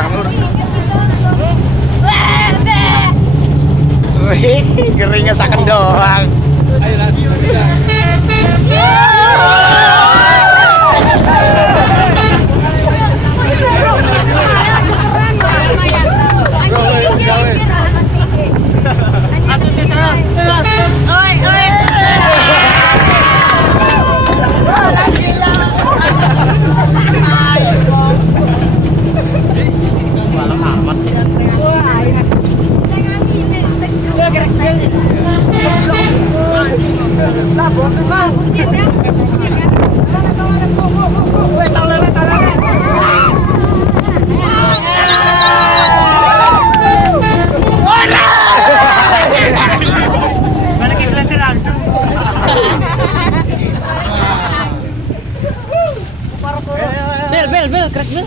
tangan lur. Wih, geringnya saken doang. Ayo langsung. Bel, crack bel.